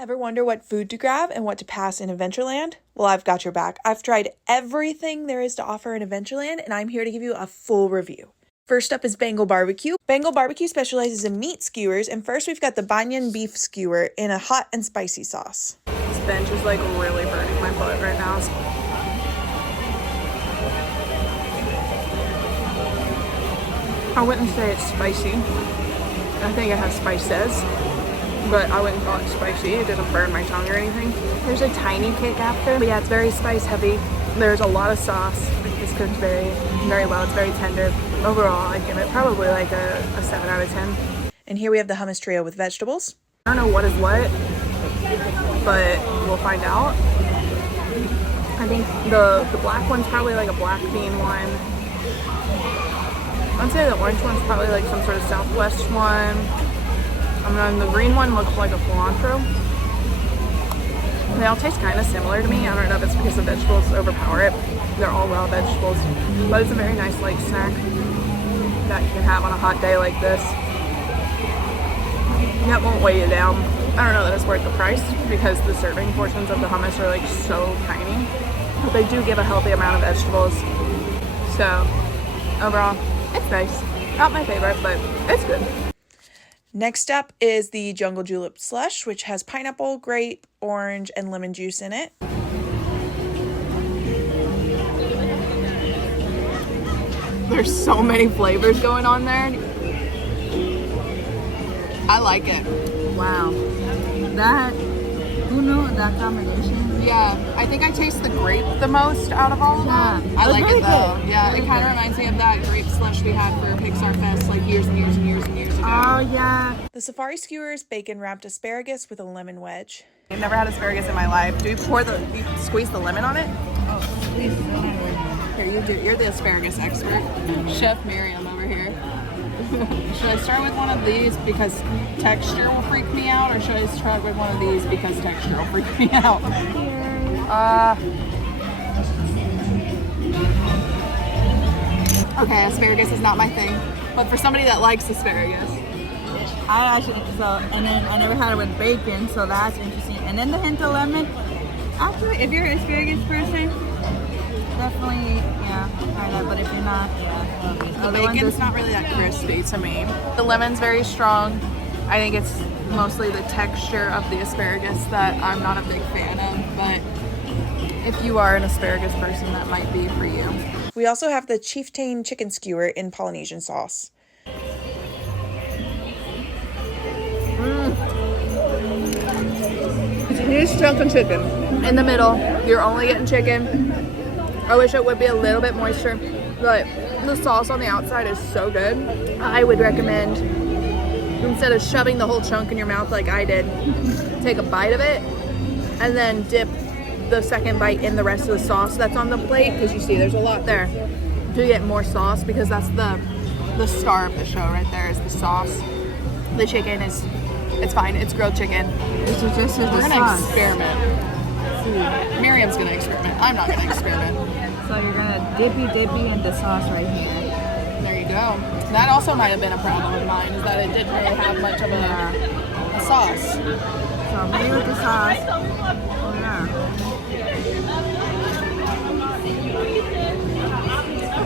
Ever wonder what food to grab and what to pass in Adventureland? Well, I've got your back. I've tried everything there is to offer in Adventureland, and I'm here to give you a full review. First up is Bengal Barbecue. Bengal Barbecue specializes in meat skewers, and first we've got the banyan beef skewer in a hot and spicy sauce. This bench is like really burning my butt right now. I wouldn't say it's spicy. I think it has spices, but I wouldn't call it spicy. It doesn't burn my tongue or anything. There's a tiny kick after, but yeah, it's very spice heavy. There's a lot of sauce. It's cooked very, very well. It's very tender. Overall, I'd give it probably like a 7 out of 10. And here we have the hummus trio with vegetables. I don't know what is what, but we'll find out. I think the black one's probably like a black bean one. I'd say the orange one's probably like some sort of Southwest one. And then the green one looks like a cilantro. They all taste kind of similar to me. I don't know if it's because the vegetables overpower it. They're all raw vegetables. But it's a very nice light snack that you can have on a hot day like this. That won't weigh you down. I don't know that it's worth the price because the serving portions of the hummus are like so tiny. But they do give a healthy amount of vegetables. So overall, it's nice. Not my favorite, but it's good. Next up is the Jungle Julep Slush, which has pineapple, grape, orange, and lemon juice in it. There's so many flavors going on there. I like it. Wow. That, who knew that combination? Yeah, I think I taste the grape the most out of all of them. I like it though. Good. Yeah, it kind of reminds me of that grape slush we had for Pixar Fest like years and years and years and years ago. Oh yeah. The Safari Skewers bacon wrapped asparagus with a lemon wedge. I've never had asparagus in my life. Do you squeeze the lemon on it? Oh, please. Here, you do. You're the asparagus expert. Chef Miriam over here. Should I start with one of these because texture will freak me out, or should I start with one of these because texture will freak me out? Okay, asparagus is not my thing, but for somebody that likes asparagus. I actually, and then I never had it with bacon, so that's interesting. And then the hint of lemon. Actually, if you're an asparagus person, definitely, yeah, try that. But if you're not, yeah. The bacon's not really that crispy to me. The lemon's very strong. I think it's mostly the texture of the asparagus that I'm not a big fan of, but if you are an asparagus person, that might be for you. We also have the Chieftain Chicken Skewer in Polynesian sauce. It's a huge chunk of chicken. In the middle, you're only getting chicken. I wish it would be a little bit moister, but the sauce on the outside is so good. I would recommend, instead of shoving the whole chunk in your mouth like I did, take a bite of it and then dip the second bite in the rest of the sauce that's on the plate, because you see there's a lot there. Do get more sauce because that's the star of the show right there is the sauce. The chicken is, it's fine, it's grilled chicken. This is just We're the gonna sauce. experiment. Miriam's gonna experiment. I'm not gonna experiment. So you're gonna dippy in the sauce right here. There you go. That also might have been a problem of mine, is that it didn't really have much of a sauce. So maybe with the sauce. Oh yeah.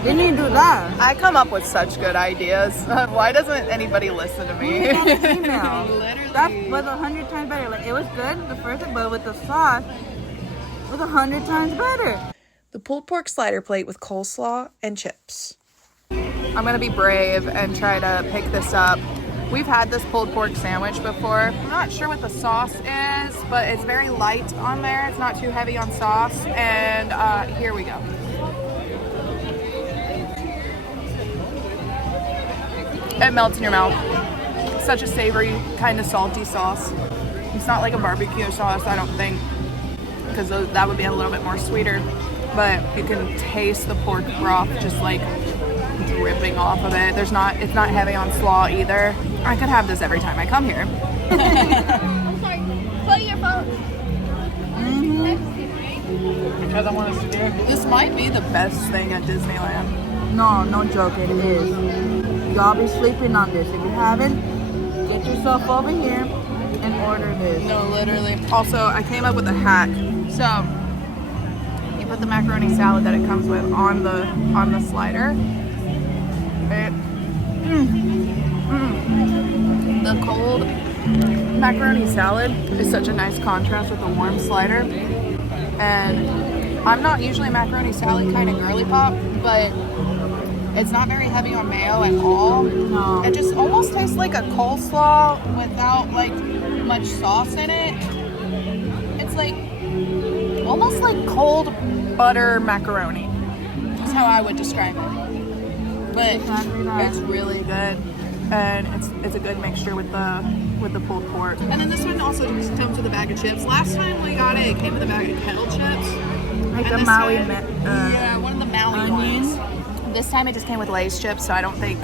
Didn't you do that? I come up with such good ideas. Why doesn't anybody listen to me? Email. Literally. That was 100 times better. Like, it was good the first time, but with the sauce, it was 100 times better. The pulled pork slider plate with coleslaw and chips. I'm gonna be brave and try to pick this up. We've had this pulled pork sandwich before. I'm not sure what the sauce is, but it's very light on there. It's not too heavy on sauce. And here we go. It melts in your mouth. Such a savory, kind of salty sauce. It's not like a barbecue sauce, I don't think, because that would be a little bit more sweeter. But you can taste the pork broth just like dripping off of it. It's not heavy on slaw either. I could have this every time I come here. I'm sorry. Put your phone. Because I want to scare you. This might be the best thing at Disneyland. No joke, it is. Y'all be sleeping on this. If you haven't, get yourself over here and order this. No, literally. Also, I came up with a hack. So, you put the macaroni salad that it comes with on the slider. The cold macaroni salad is such a nice contrast with the warm slider. And I'm not usually a macaroni salad kind of girly pop, but it's not very heavy on mayo at all. No. It just almost tastes like a coleslaw without like much sauce in it. It's like almost like cold butter macaroni. That's how I would describe it. But it's really good, and it's a good mixture with the pulled pork. And then this one also just comes with a bag of chips. Last time we got it came with a bag of kettle chips. Like And the this Maui, time- yeah, one of the Maui onions. ones. This time it just came with Lay's chips, so I don't think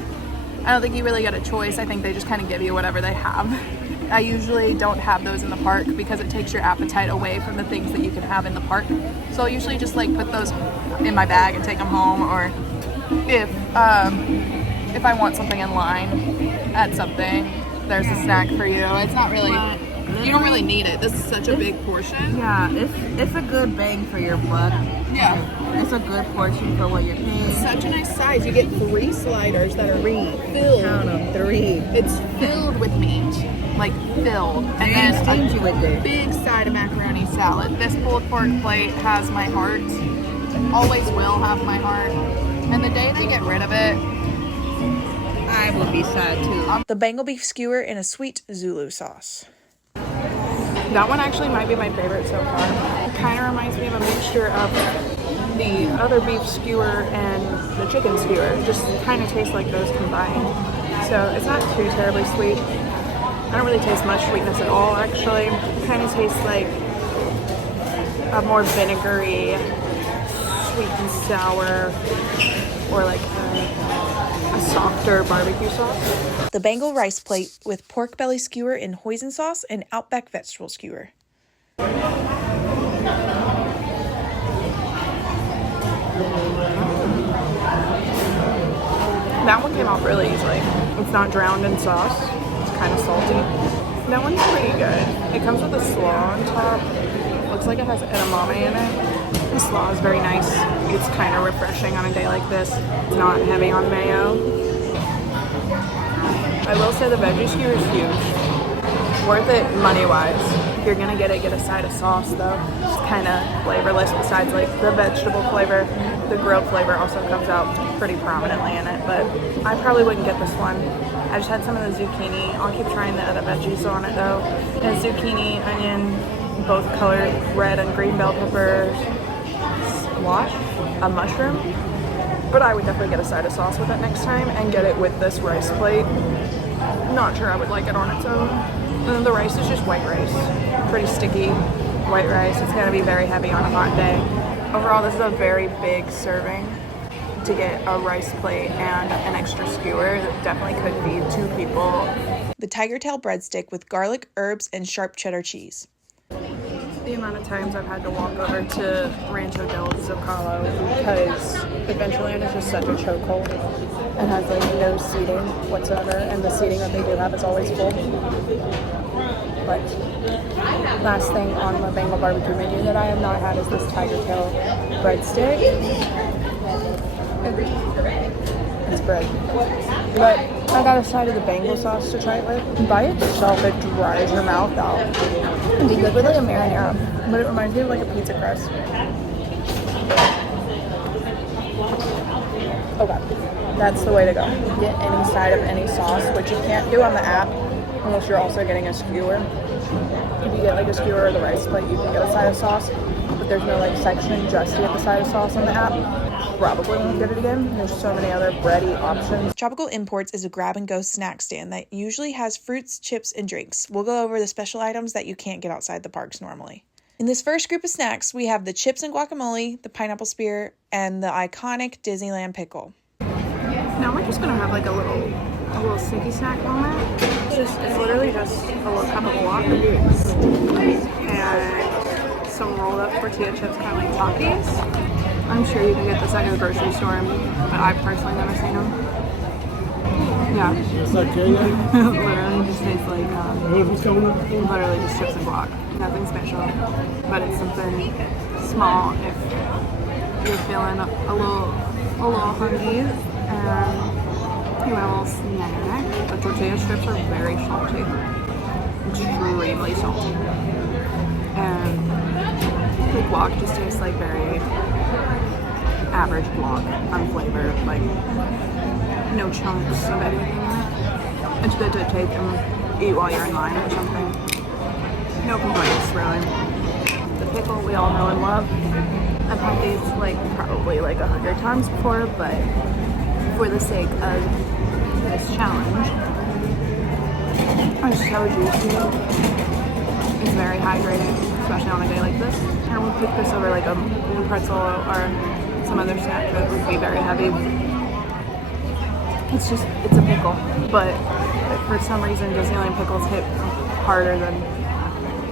you really get a choice. I think they just kind of give you whatever they have. I usually don't have those in the park because it takes your appetite away from the things that you can have in the park. So I'll usually just like put those in my bag and take them home, or if I want something in line at something, there's a snack for you. It's not really, you don't really need it. This is such a big portion. Yeah, it's a good bang for your buck. Yeah. It's a good portion for what you're paying. Such a nice size. You get 3 sliders that are filled. Count them, 3. It's filled with meat, like filled. And And then stingy with a it. big side of macaroni salad. This pulled pork plate has my heart. Always will have my heart. And the day they get rid of it, I will be sad too. The Bengal beef skewer in a sweet Zulu sauce. that one actually might be my favorite so far. It kind of reminds me of a mixture of the other beef skewer and the chicken skewer. It just kind of tastes like those combined. So it's not too terribly sweet. I don't really taste much sweetness at all, actually. It kind of tastes like a more vinegary, sweet and sour, or like a softer barbecue sauce. The Bengal rice plate with pork belly skewer in hoisin sauce and Outback vegetable skewer. That one came out really easily. It's not drowned in sauce. It's kind of salty. That one's pretty good. It comes with a slaw on top. Looks like it has edamame in it. The slaw is very nice. It's kind of refreshing on a day like this. It's not heavy on mayo. I will say the veggie skewer is huge. Worth it money-wise. If you're gonna get it, get a side of sauce though. It's kind of flavorless besides like the vegetable flavor. The grilled flavor also comes out pretty prominently in it, but I probably wouldn't get this one. I just had some of the zucchini. I'll keep trying the other veggies on it though. It has zucchini, onion, both colored red and green bell peppers, squash, a mushroom. But I would definitely get a side of sauce with it next time and get it with this rice plate. Not sure I would like it on its own. And then the rice is just white rice. Pretty sticky white rice. It's gonna be very heavy on a hot day. Overall, this is a very big serving to get a rice plate and an extra skewer. That definitely could feed 2 people. The tiger tail breadstick with garlic, herbs, and sharp cheddar cheese. The amount of times I've had to walk over to Rancho del Zocalo because Adventureland is just such a chokehold and has like no seating whatsoever, and the seating that they do have is always full. But last thing on the Bengal barbecue menu that I have not had is this tiger tail breadstick. It's bread. But I got a side of the Bengal sauce to try it with. By itself, it dries your mouth out. It'd be good with like a marinara, but it reminds me of like a pizza crust. Okay, that's the way to go. Get any side of any sauce, which you can't do on the app unless you're also getting a skewer. If you get like a skewer or the rice plate, you can get a side of sauce, but there's no like section just to get the side of sauce on the app. Probably won't get it again. There's so many other bready options. Tropical Imports is a grab-and-go snack stand that usually has fruits, chips, and drinks. We'll go over the special items that you can't get outside the parks normally. In this first group of snacks, we have the chips and guacamole, the pineapple spear, and the iconic Disneyland pickle. Now we're just gonna have like a little sneaky snack moment. It's literally just a little cup of guac and some rolled up tortilla chips, kind of like Takis. I'm sure you can get this at a grocery store, but I've personally never seen them. Yeah. It's okay, yeah? Literally just tastes like literally just chips and guac. Nothing special, but it's something small if you're feeling a little hungry and you want a little snack. The tortilla strips are very salty, extremely salty, and the guac just tastes like very average guac, unflavored, like no chunks of anything in it. It's good to take and eat while you're in line or something. No complaints, really. The pickle we all know and love. I've had these like probably like 100 times before, but for the sake of this challenge, it's so juicy. It's very hydrating, especially on a day like this. I would pick this over like a pretzel or some other snack that would be very heavy. It's a pickle, but for some reason Disneyland pickles hit harder than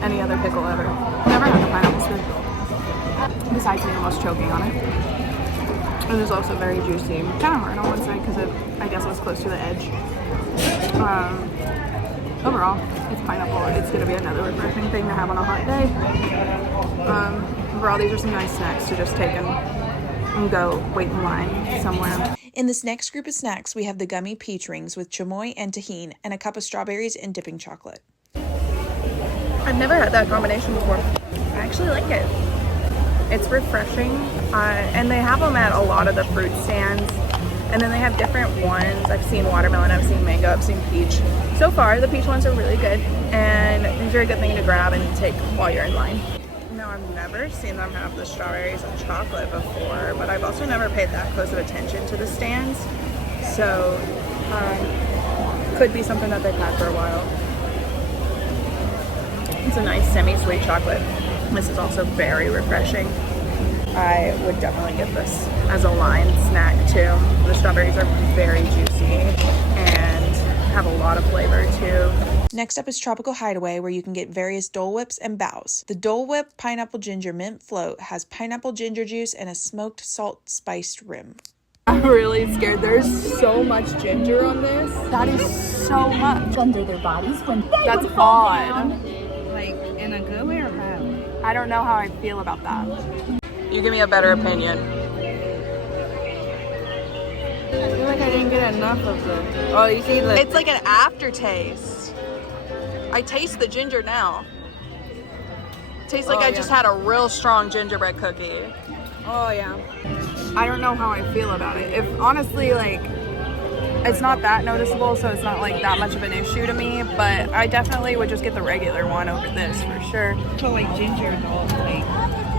any other pickle ever. Never had the pineapple spoon, besides me almost choking on it. It is also very juicy. Kind of hard on one side because I guess it was close to the edge. Overall, it's pineapple. It's going to be another refreshing thing to have on a hot day. Overall, these are some nice snacks to just take and go wait in line somewhere. In this next group of snacks, we have the gummy peach rings with chamoy and tahini and a cup of strawberries and dipping chocolate. I've never had that combination before. I actually like it. It's refreshing, and they have them at a lot of the fruit stands, and then they have different ones. I've seen watermelon, I've seen mango, I've seen peach. So far, the peach ones are really good, and these are a good thing to grab and take while you're in line. Now, I've never seen them have the strawberries and chocolate before, but I've also never paid that close of attention to the stands, so could be something that they've had for a while. It's a nice semi-sweet chocolate. This is also very refreshing. I would definitely get this as a line snack too. The strawberries are very juicy and have a lot of flavor too. Next up is Tropical Hideaway, where you can get various Dole Whips and Bows. The Dole Whip Pineapple Ginger Mint Float has pineapple ginger juice and a smoked salt spiced rim. I'm really scared. There's so much ginger on this. That is so much. Under their bodies when they That's would fall odd. down. Like in a good way or bad way? I don't know how I feel about that. You give me a better opinion. I feel like I didn't get enough of the. Oh, you see, It's like an aftertaste. I taste the ginger now. Tastes like I just had a real strong gingerbread cookie. Oh yeah. I don't know how I feel about it. If honestly, like, it's not that noticeable, so it's not like that much of an issue to me, but I definitely would just get the regular one over this for sure. So like ginger though, like.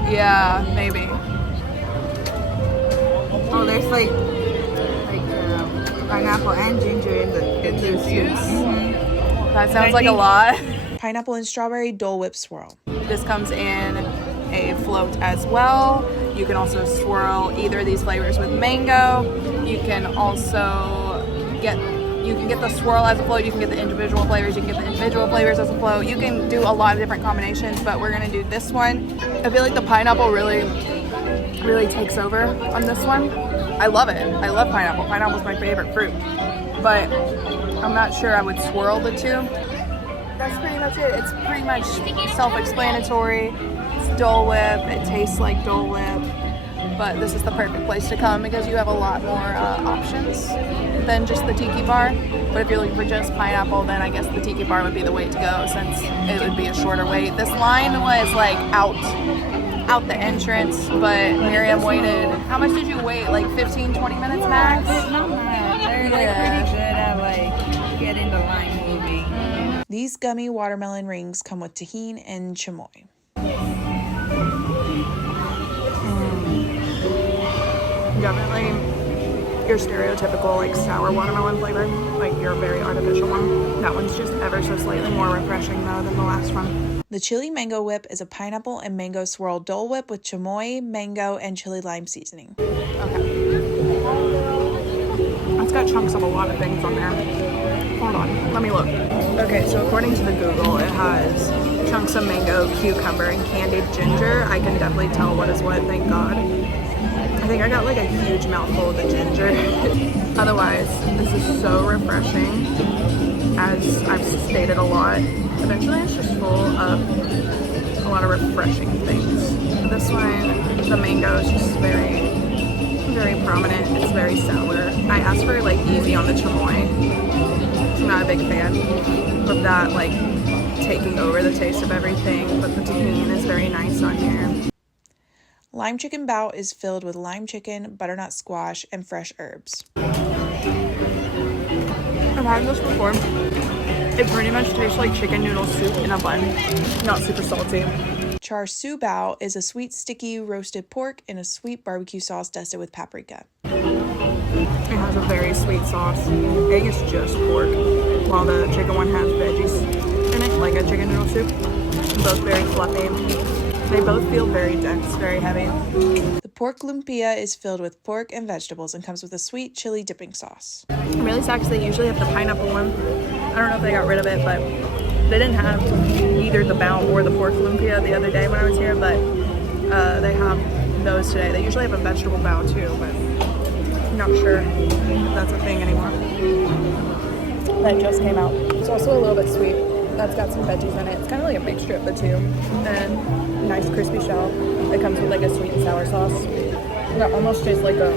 Yeah, maybe. Oh, there's like pineapple and ginger in the juice. That sounds like a lot. Pineapple and strawberry Dole Whip swirl. This comes in a float as well. You can also swirl either of these flavors with mango. You can also get the swirl as a float. You can get the individual flavors. You can get the individual flavors as a float. You can do a lot of different combinations, but we're gonna do this one. I feel like the pineapple really takes over on this one. I love it. I love pineapple. Pineapple's my favorite fruit, but I'm not sure I would swirl the two. That's pretty much it. It's pretty much self-explanatory. It's Dole Whip. It tastes like Dole Whip. But this is the perfect place to come because you have a lot more options than just the tiki bar. But if you're looking for just pineapple, then I guess the tiki bar would be the way to go since it would be a shorter wait. This line was like out the entrance, but Miriam waited. How much did you wait? Like 15, 20 minutes max? Not bad. They're like pretty good at like getting the line moving. These gummy watermelon rings come with tahini and chamoy. Definitely your stereotypical like sour watermelon flavor, like your very artificial one. That one's just ever so slightly more refreshing though than the last one. The chili mango whip is a pineapple and mango swirl Dole Whip with chamoy, mango, and chili lime seasoning. Okay. It's got chunks of a lot of things on there. Hold on, let me look. Okay, so according to the Google, it has chunks of mango, cucumber, and candied ginger. I can definitely tell what is what, thank God. I think I got like a huge mouthful of the ginger. Otherwise, this is so refreshing. As I've stated a lot, Adventureland is just full of a lot of refreshing things. This one, the mango is just very, very prominent. It's very sour. I asked for like easy on the chamoy. I'm not a big fan of that, like taking over the taste of everything, but the tahini is very nice on here. Lime chicken bao is filled with lime chicken, butternut squash, and fresh herbs. I've had this before. It pretty much tastes like chicken noodle soup in a bun. Not super salty. Char siu bao is a sweet, sticky roasted pork in a sweet barbecue sauce dusted with paprika. It has a very sweet sauce. I think it's just pork, while the chicken one has veggies in it, like a chicken noodle soup. Both very fluffy. They both feel very dense, very heavy. The pork lumpia is filled with pork and vegetables and comes with a sweet chili dipping sauce. I'm really sad because they usually have the pineapple one. I don't know if they got rid of it, but they didn't have either the bao or the pork lumpia the other day when I was here, but they have those today. They usually have a vegetable bao too, but I'm not sure if that's a thing anymore. That just came out. It's also a little bit sweet. That's got some veggies in it. It's kind of like a mixture of the two. And nice crispy shell. It comes with like a sweet and sour sauce. That almost tastes like a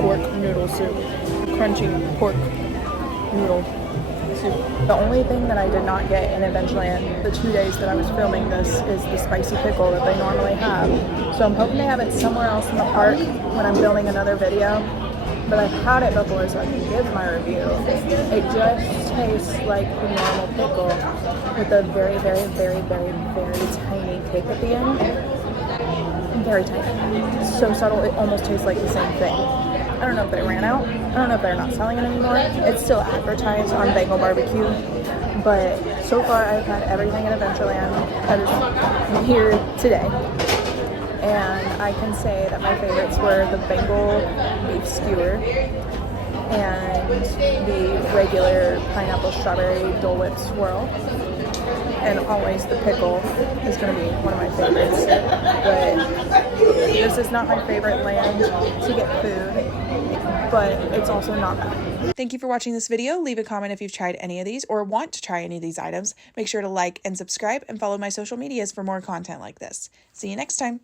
pork noodle soup. Crunchy pork noodle soup. The only thing that I did not get in Adventureland the 2 days that I was filming this is the spicy pickle that they normally have. So I'm hoping they have it somewhere else in the park when I'm filming another video. But I've had it before, so I can give my review. It just tastes like the normal pickle with a very, very, very, very, very tiny kick at the end. Very tiny. It's so subtle, it almost tastes like the same thing. I don't know if they ran out. I don't know if they're not selling it anymore. It's still advertised on Bengal Barbecue. But so far, I've had everything in Adventureland that is here today. And I can say that my favorites were the Bengal beef skewer and the regular pineapple strawberry Dole Whip swirl. And always the pickle is going to be one of my favorites. But this is not my favorite land to get food, but it's also not bad. Thank you for watching this video. Leave a comment if you've tried any of these or want to try any of these items. Make sure to like and subscribe and follow my social medias for more content like this. See you next time.